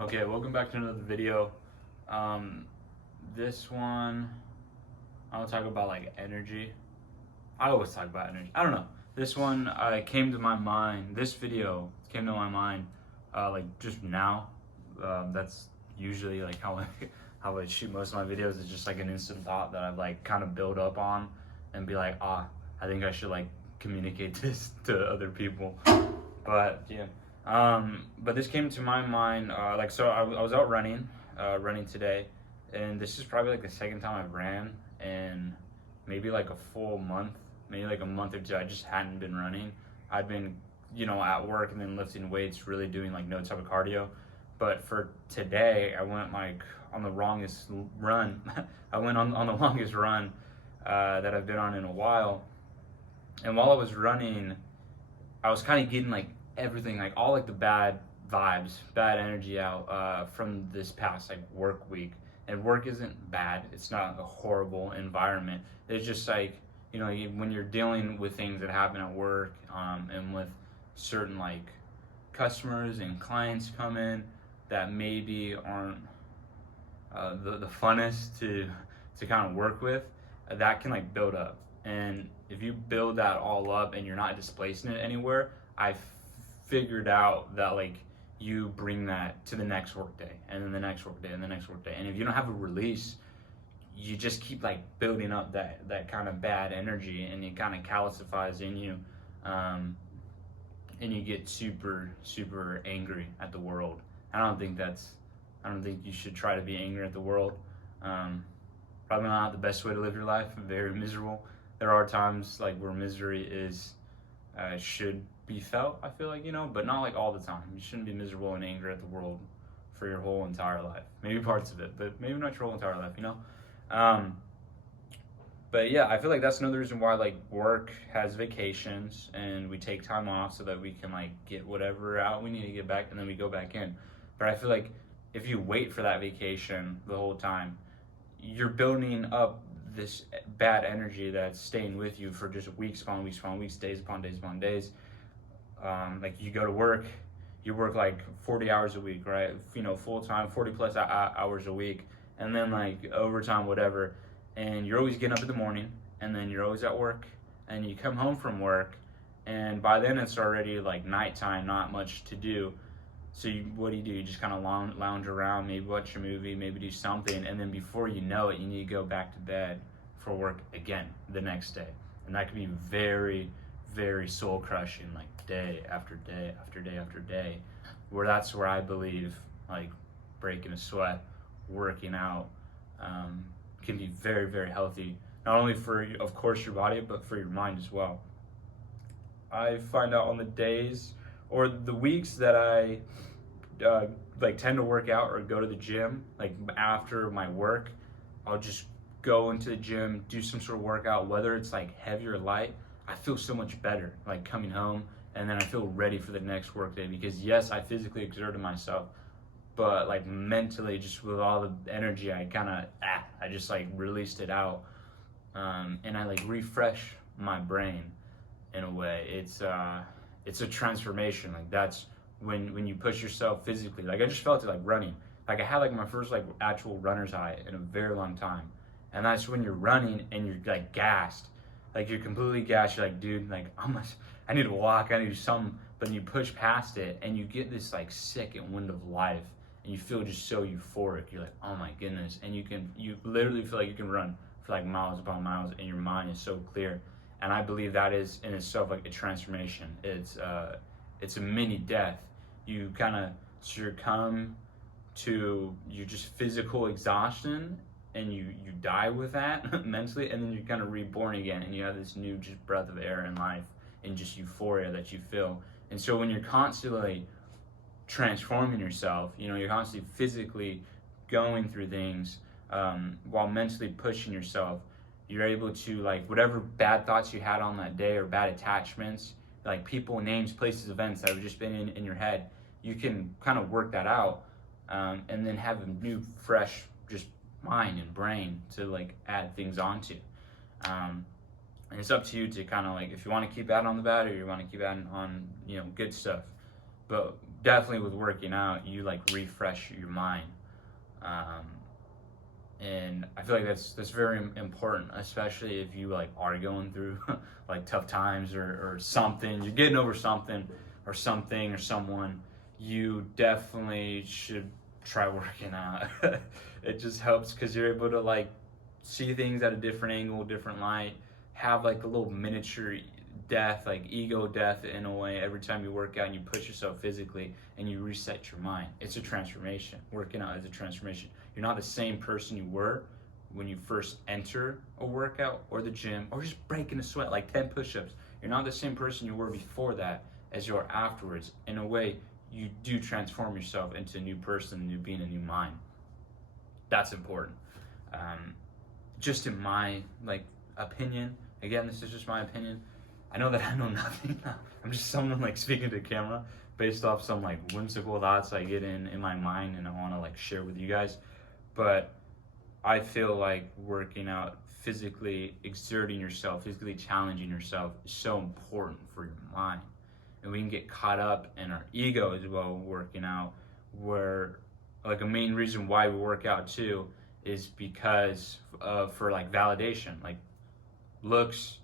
Okay, welcome back to another video. This one, I want to talk about like energy. I always talk about energy. I don't know. This one came to my mind. This video came to my mind like just now. That's usually like how how I shoot most of my videos. It's just like an instant thought that I've like kind of build up on and be like, I think I should like communicate this to other people. But yeah. But this came to my mind, so I was out running today, and this is probably like the second time I've ran in maybe like a full month, maybe like a month or two. I just hadn't been running. I'd been, at work and then lifting weights, really doing like no type of cardio. But for today, I went like on the longest run. I went on the longest run that I've been on in a while. And while I was running, I was kind of getting like everything, like all like the bad vibes, bad energy out from this past like work week. And work isn't bad. It's not a horrible environment. It's just like, when you're dealing with things that happen at work and with certain like customers and clients come in that maybe aren't the funnest to kind of work with, that can like build up. And if you build that all up and you're not displacing it anywhere, I figured out that like you bring that to the next work day and then the next work day and the next work day. And if you don't have a release, you just keep like building up that kind of bad energy, and it kind of calcifies in you. And you get super, super angry at the world. I don't think you should try to be angry at the world. Probably not the best way to live your life. Very miserable. There are times like where misery is should be felt, I feel like, but not like all the time. You shouldn't be miserable and angry at the world for your whole entire life. Maybe parts of it, but maybe not your whole entire life, But yeah, I feel like that's another reason why like work has vacations and we take time off so that we can like get whatever out we need to get back, and then we go back in. But I feel like if you wait for that vacation the whole time, you're building up this bad energy that's staying with you for just weeks upon weeks upon weeks, days upon days upon days. Like you go to work, you work like 40 hours a week, right? Full time, 40 plus hours a week, and then like overtime, whatever. And you're always getting up in the morning, and then you're always at work, and you come home from work, and by then it's already like nighttime, not much to do. So what do? You just kind of lounge around, maybe watch a movie, maybe do something, and then before you know it, you need to go back to bed for work again the next day. And that can be very, very soul crushing, like day after day after day after day, that's where I believe like breaking a sweat, working out can be very, very healthy, not only for, of course, your body, but for your mind as well. I find out on the days or the weeks that I like tend to work out or go to the gym, like after my work, I'll just go into the gym, do some sort of workout, whether it's like heavy or light. I feel so much better like coming home, and then I feel ready for the next work day, because yes, I physically exerted myself, but like mentally, just with all the energy, I just like released it out, and I like refresh my brain in a way. It's a transformation. Like that's when you push yourself physically. Like I just felt it like running. Like I had like my first like actual runner's high in a very long time, and that's when you're running and you're like gassed. Like you're completely gassed. You're like, dude, like I need to walk, I need to do something. But then you push past it and you get this like second wind of life, and you feel just so euphoric. You're like, oh my goodness. And you literally feel like you can run for like miles upon miles, and your mind is so clear. And I believe that is in itself like a transformation. It's a mini death. You kind of succumb to your just physical exhaustion, and you die with that mentally, and then you're kind of reborn again, and you have this new just breath of air in life and just euphoria that you feel. And so when you're constantly transforming yourself, you're constantly physically going through things while mentally pushing yourself, you're able to like whatever bad thoughts you had on that day or bad attachments, like people, names, places, events that have just been in your head, you can kind of work that out, and then have a new fresh just mind and brain to like add things onto. And it's up to you to kind of like, if you want to keep adding on the bad or you want to keep adding on good stuff. But definitely with working out, you like refresh your mind. Um, and I feel like that's very important, especially if you like are going through like tough times or something. You're getting over something or someone. You definitely should try working out. It just helps because you're able to like see things at a different angle, different light. Have like a little miniature death, like ego death in a way. Every time you work out and you push yourself physically and you reset your mind, it's a transformation. Working out is a transformation. You're not the same person you were when you first enter a workout or the gym or just breaking a sweat like 10 push-ups. You're not the same person you were before that as you are afterwards. In a way, you do transform yourself into a new person, a new being, a new mind. That's important. Just in my like opinion, again, this is just my opinion. I know that I know nothing. I'm just someone like speaking to the camera based off some like whimsical thoughts I get in my mind and I want to like share with you guys. But I feel like working out, physically exerting yourself, physically challenging yourself is so important for your mind. And we can get caught up in our ego as well working out, where like a main reason why we work out too is because for like validation, like looks.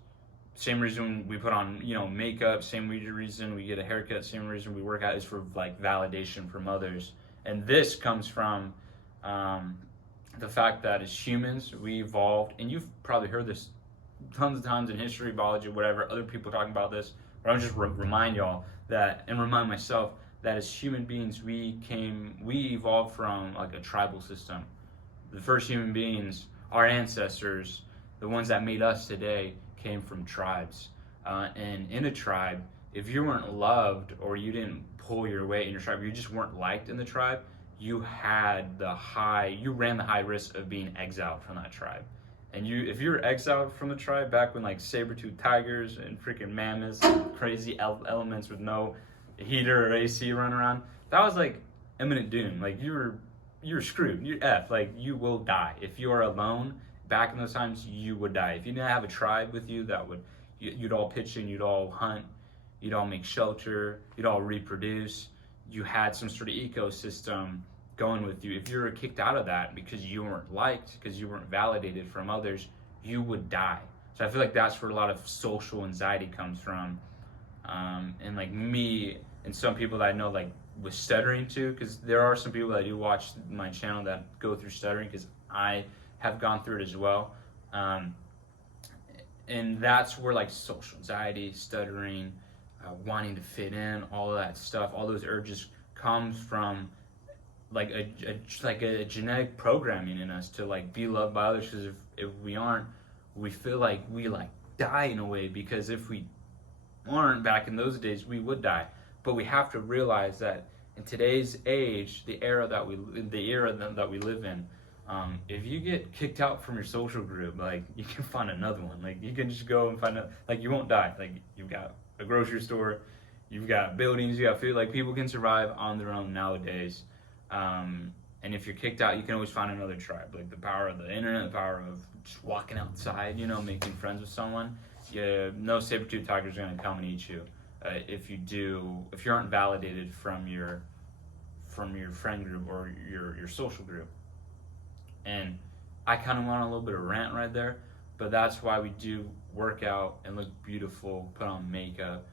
Same reason we put on, makeup, same reason we get a haircut, same reason we work out is for like validation from others. And this comes from the fact that as humans, we evolved, and you've probably heard this tons of times in history, biology, whatever, other people talking about this, but I'm just remind y'all that, and remind myself that as human beings, we evolved from like a tribal system. The first human beings, our ancestors, the ones that made us today, came from tribes. And in a tribe, if you weren't loved or you didn't pull your weight in your tribe, you just weren't liked in the tribe, you ran the high risk of being exiled from that tribe. And if you were exiled from the tribe back when like saber-toothed tigers and freaking mammoths and crazy elements with no heater or AC run around, that was like imminent doom. Like you're screwed. You're F. Like you will die. If you are alone, back in those times, you would die. If you didn't have a tribe with you, you'd all pitch in, you'd all hunt, you'd all make shelter, you'd all reproduce. You had some sort of ecosystem going with you. If you were kicked out of that because you weren't liked, because you weren't validated from others, you would die. So I feel like that's where a lot of social anxiety comes from. And like me and some people that I know like with stuttering too, because there are some people that do watch my channel that go through stuttering because I have gone through it as well. And that's where like social anxiety, stuttering, wanting to fit in, all of that stuff, all those urges comes from like a genetic programming in us to like be loved by others. Because if we aren't, we feel like we like die in a way, because if we aren't, back in those days, we would die. But we have to realize that in today's age, the era that we live in, if you get kicked out from your social group, like you can find another one. Like you can just go and find like you won't die. Like you've got a grocery store, you've got buildings, you got food. Like people can survive on their own nowadays. And if you're kicked out, you can always find another tribe. Like the power of the internet, the power of just walking outside, making friends with someone. Yeah, no saber-toothed tiger is going to come and eat you. If you aren't validated from your friend group or your social group. And I kind of went on a little bit of rant right there, but that's why we do work out and look beautiful, put on makeup,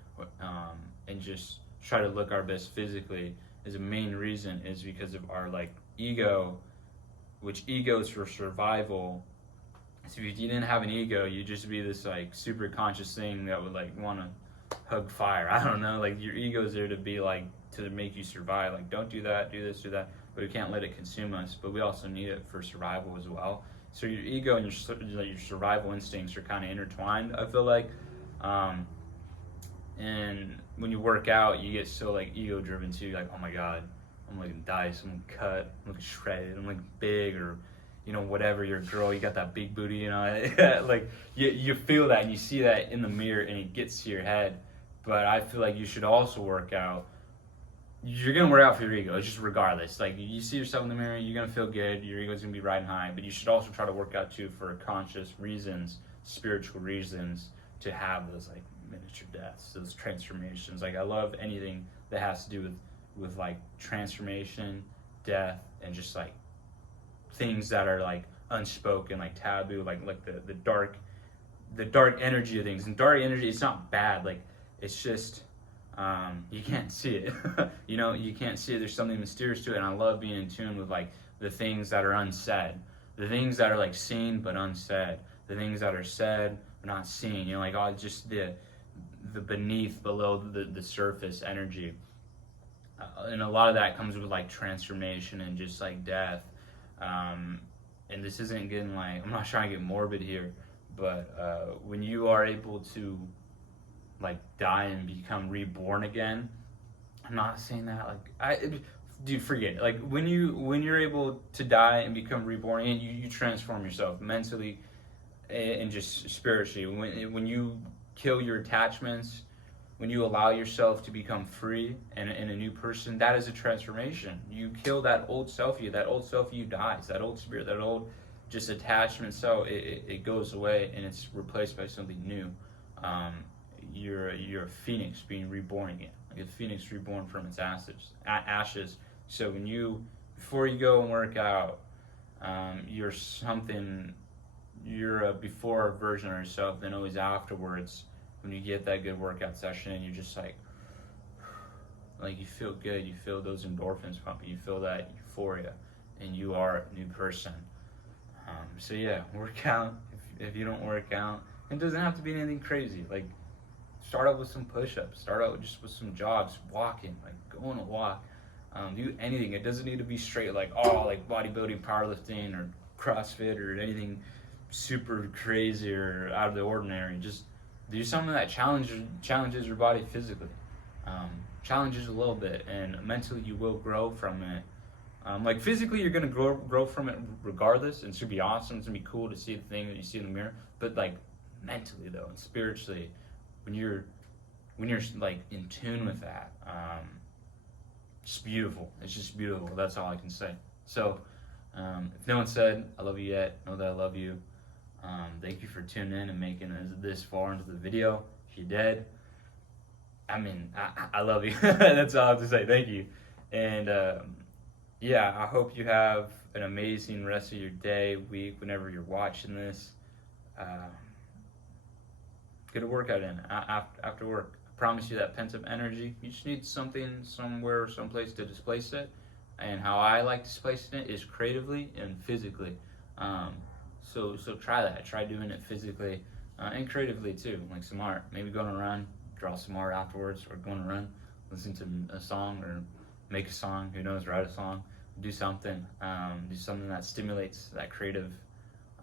and just try to look our best physically. Is a main reason is because of our like ego, which ego is for survival. So if you didn't have an ego, you'd just be this like super conscious thing that would like want to hug fire. I don't know, like your ego is there to be like to make you survive. Like don't do that, do this, do that. But we can't let it consume us. But we also need it for survival as well. So your ego and your survival instincts are kind of intertwined, I feel like. And when you work out, you get so like ego driven too. Like, oh my god, I'm like diced, I'm cut, I'm looking shredded, I'm like big, or whatever. You're a girl, you got that big booty, like you feel that and you see that in the mirror and it gets to your head. But I feel like you should also work out. You're gonna work out for your ego, just regardless. Like you see yourself in the mirror, you're gonna feel good, your ego's gonna be riding high. But you should also try to work out too for conscious reasons, spiritual reasons, to have those like miniature deaths, those transformations. Like I love anything that has to do with with like transformation, death, and just like things that are like unspoken, like taboo, like the dark energy of things. And dark energy, it's not bad. Like it's just you can't see it. You know, you can't see it. There's something mysterious to it, and I love being in tune with like the things that are unsaid, the things that are like seen but unsaid, the things that are said but not seen. You know, like all just the beneath, below the surface energy. And a lot of that comes with like transformation and just like death. And this isn't getting like, I'm not trying to get morbid here, but when you are able to like die and become reborn again, I'm not saying that like dude, forget it. Like when you're able to die and become reborn, and you transform yourself mentally and just spiritually. When you kill your attachments, when you allow yourself to become free and a new person, that is a transformation. You kill that old self you dies, that old spirit, that old just attachment. So it goes away and it's replaced by something new. You're a phoenix being reborn again, like a phoenix reborn from its ashes. So before you go and work out, you're a before version of yourself. Then always afterwards, when you get that good workout session, and you're just like you feel good, you feel those endorphins pumping, you feel that euphoria, and you are a new person. So yeah, work out. If you don't work out, it doesn't have to be anything crazy. Like start out with some push-ups, start out just with some jogs, walking, like go on a walk. Do anything. It doesn't need to be straight like like bodybuilding, powerlifting, or CrossFit, or anything super crazy or out of the ordinary. Just do something that challenges your body physically, challenges a little bit, and mentally you will grow from it. Like physically you're gonna grow from it regardless, and it's gonna be awesome. It's gonna be cool to see the thing that you see in the mirror. But like mentally though, and spiritually, when you're like in tune with that, it's beautiful. It's just beautiful. That's all I can say. So if no one said I love you yet, know that I love you. Thank you for tuning in and making it this far into the video. If you did, I mean, I love you. That's all I have to say. Thank you. And yeah, I hope you have an amazing rest of your day, week, whenever you're watching this. Get a workout in after work. I promise you that pent up energy, you just need something, somewhere, someplace to displace it. And how I like displacing it is creatively and physically. So try that. Try doing it physically and creatively too, like some art. Maybe go on a run, draw some art afterwards, or go on a run, listen to a song, or make a song. Who knows? Write a song. Do something. Do something that stimulates that creative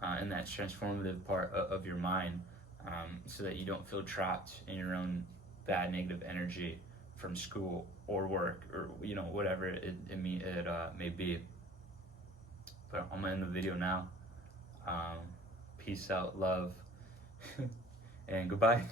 and that transformative part of your mind, so that you don't feel trapped in your own bad negative energy from school or work or whatever it may be. But I'm gonna end the video now. Peace out, love, and goodbye.